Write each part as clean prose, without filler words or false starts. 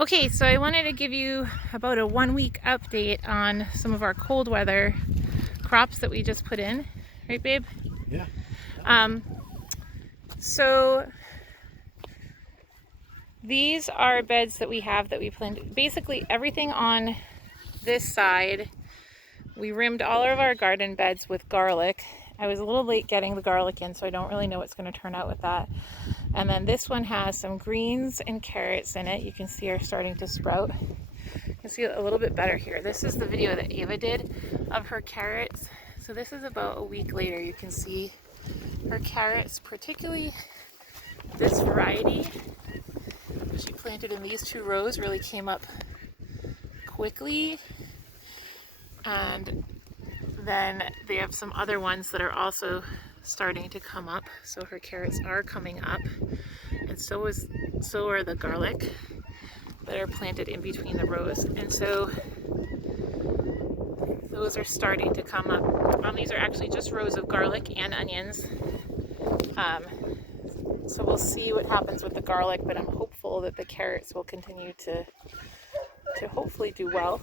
Okay, so I wanted to give you about a 1 week update on some of our cold weather crops that we just put in. Right, babe? Yeah. Um, so these are beds that we have that we planted. Basically everything on this side, we rimmed all of our garden beds with garlic. I was a little late getting the garlic in, so I don't really know what's going to turn out with that. And then this one has some greens and carrots in it. You can see are starting to sprout. You can see it a little bit better here. This is the video that Ava did of her carrots. So this is about a week later. You can see her carrots, particularly this variety she planted in these 2 rows, really came up quickly. And then they have some other ones that are also starting to come up. So her carrots are coming up, and so are the garlic that are planted in between the rows. And so those are starting to come up. These are actually just rows of garlic and onions. So we'll see what happens with the garlic, but I'm hopeful that the carrots will continue to hopefully do well.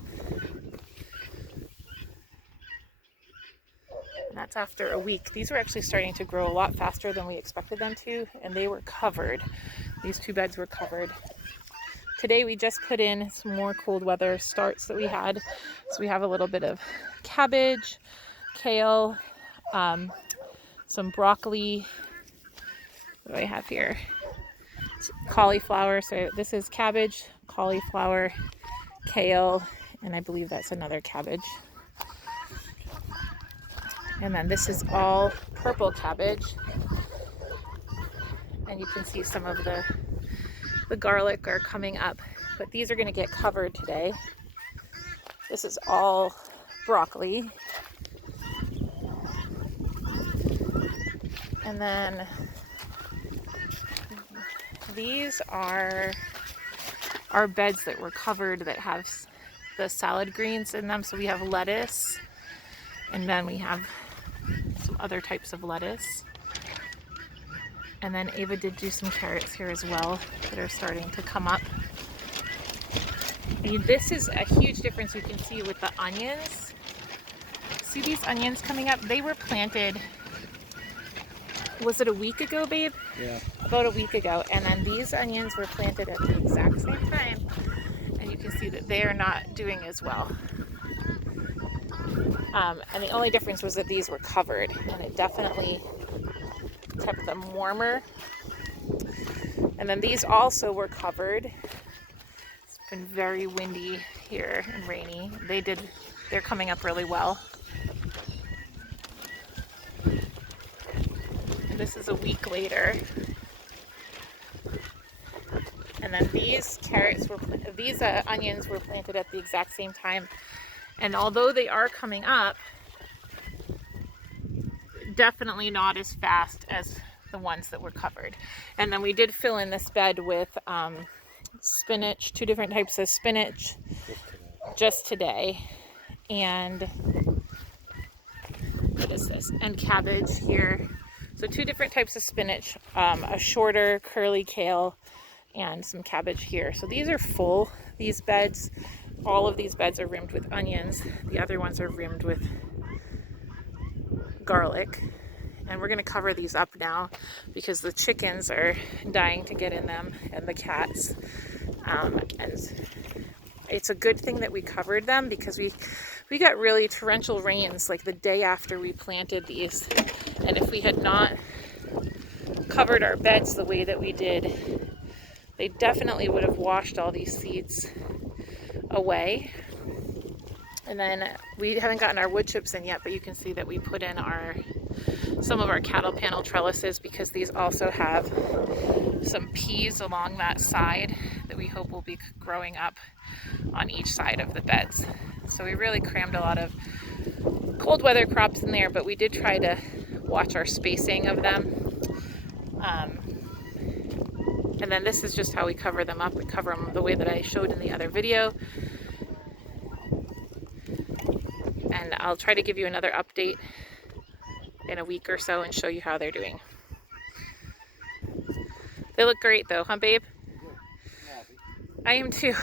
And that's after a week. These were actually starting to grow a lot faster than we expected them to, and they were covered. These 2 beds were covered. Today we just put in some more cold weather starts that we had. So we have a little bit of cabbage, kale, some broccoli. What do I have here? Cauliflower. So this is cabbage, cauliflower, kale, and I believe that's another cabbage. And then this is all purple cabbage. And you can see some of the garlic are coming up, but these are going to get covered today. This is all broccoli. And then these are our beds that were covered that have the salad greens in them. So we have lettuce, and then we have some other types of lettuce. And then Ava did do some carrots here as well that are starting to come up. And this is a huge difference you can see with the onions. See these onions coming up? They were planted, was it a week ago, babe? Yeah. About a week ago. And then these onions were planted at the exact same time. And you can see that they are not doing as well. And the only difference was that these were covered, and it definitely kept them warmer. And then these also were covered. It's been very windy here and rainy. They're coming up really well. And this is a week later. And then these onions were planted at the exact same time. And although they are coming up, definitely not as fast as the ones that were covered. And then we did fill in this bed with spinach, 2 different types of spinach just today. And what is this? And cabbage here. So 2 different types of spinach, a shorter curly kale, and some cabbage here. So these are full, these beds. All of these beds are rimmed with onions. The other ones are rimmed with garlic. And we're going to cover these up now because the chickens are dying to get in them, and the cats. And it's a good thing that we covered them because we got really torrential rains like the day after we planted these. And if we had not covered our beds the way that we did, they definitely would have washed all these seeds away. And then we haven't gotten our wood chips in yet, but you can see that we put in some of our cattle panel trellises because these also have some peas along that side that we hope will be growing up on each side of the beds. So we really crammed a lot of cold weather crops in there, but we did try to watch our spacing of them. And then this is just how we cover them up. We cover them the way that I showed in the other video. And I'll try to give you another update in a week or so and show you how they're doing. They look great though, huh, babe? I am too.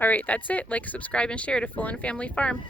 All right, that's it. Like, subscribe, and share to Full and Family Farm.